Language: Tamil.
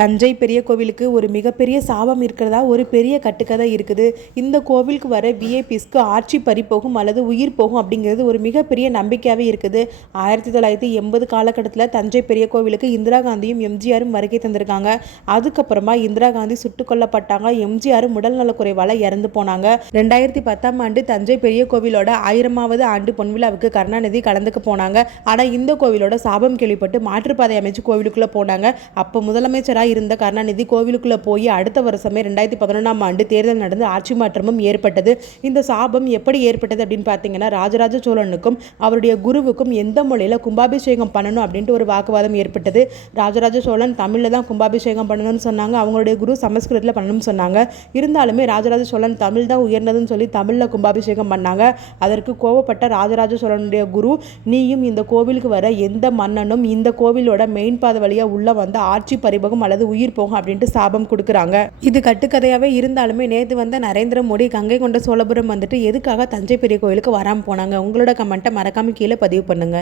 தஞ்சை பெரிய கோவிலுக்கு ஒரு மிகப்பெரிய சாபம் இருக்கிறதா ஒரு பெரிய கட்டுக்கதை இருக்குது. இந்த கோவிலுக்கு வர விஐபிஸ்க்கு ஆட்சி பறிப்போகும் அல்லது உயிர் போகும் அப்படிங்கிறது ஒரு மிகப்பெரிய நம்பிக்கையாகவே இருக்குது. 1980 காலகட்டத்தில் தஞ்சை பெரிய கோவிலுக்கு இந்திரா காந்தியும் எம்ஜிஆரும் வருகை தந்திருக்காங்க. அதுக்கப்புறமா இந்திரா காந்தி சுட்டுக் கொல்லப்பட்டாங்க. எம்ஜிஆரும் உடல்நலக்குறைவால் இறந்து போனாங்க. 2010ஆம் ஆண்டு தஞ்சை பெரிய கோவிலோட 1000வது ஆண்டு பொன்விழாவுக்கு கருணாநிதி கலந்துக்க போனாங்க. ஆனால் இந்த கோவிலோட சாபம் கேள்விப்பட்டு மாற்றுப்பாதை அமைச்சு கோவிலுக்குள்ள போனாங்க. அப்போ முதலமைச்சர் இருந்த கருணாநிதி கோவிலுக்குள்ள போய் அடுத்த வருஷமே 2011ஆம் ஆண்டு தேர்தல் நடந்து ஆட்சி மாற்றமும் ஏற்பட்டது. இந்த சாபம் எப்படி ஏற்பட்டது அப்படின்னு பார்த்தீங்கன்னா, ராஜராஜ சோழனுக்கும் அவருடைய குருவுக்கும் எந்த மொழியில கும்பாபிஷேகம் பண்ணணும் அப்படின்ட்டு ஒரு வாக்குவாதம் ஏற்பட்டது. ராஜராஜ சோழன் தமிழ்ல தான் கும்பாபிஷேகம் பண்ணணும்னு சொன்னாங்க. அவங்களுடைய குரு சமஸ்கிருதத்தில் பண்ணணும்னு சொன்னாங்க. இருந்தாலுமே ராஜராஜ சோழன் தமிழ் தான் உயர்ந்ததுன்னு சொல்லி தமிழ்ல கும்பாபிஷேகம் பண்ணாங்க. அதற்கு கோவப்பட்ட ராஜராஜ சோழனுடைய குரு, நீயும் இந்த கோவிலுக்கு வர எந்த மன்னனும் இந்த கோவிலோட மெயின் பாதை வழியா உள்ள வந்து ஆட்சி பறிபோகும் அல்லது உயிர் போகும் அப்படின்ட்டு சாபம் கொடுக்குறாங்க. இது கட்டுக்கதையாவே இருந்தாலுமே நேற்று வந்த நரேந்திர மோடி கங்கை கொண்ட சோழபுரம் வந்துட்டு எதுக்காக தஞ்சை பெரிய கோயிலுக்கு வராமல் போனாங்க? உங்களோட கமெண்ட்டை மறக்காம கீழே பதிவு பண்ணுங்க.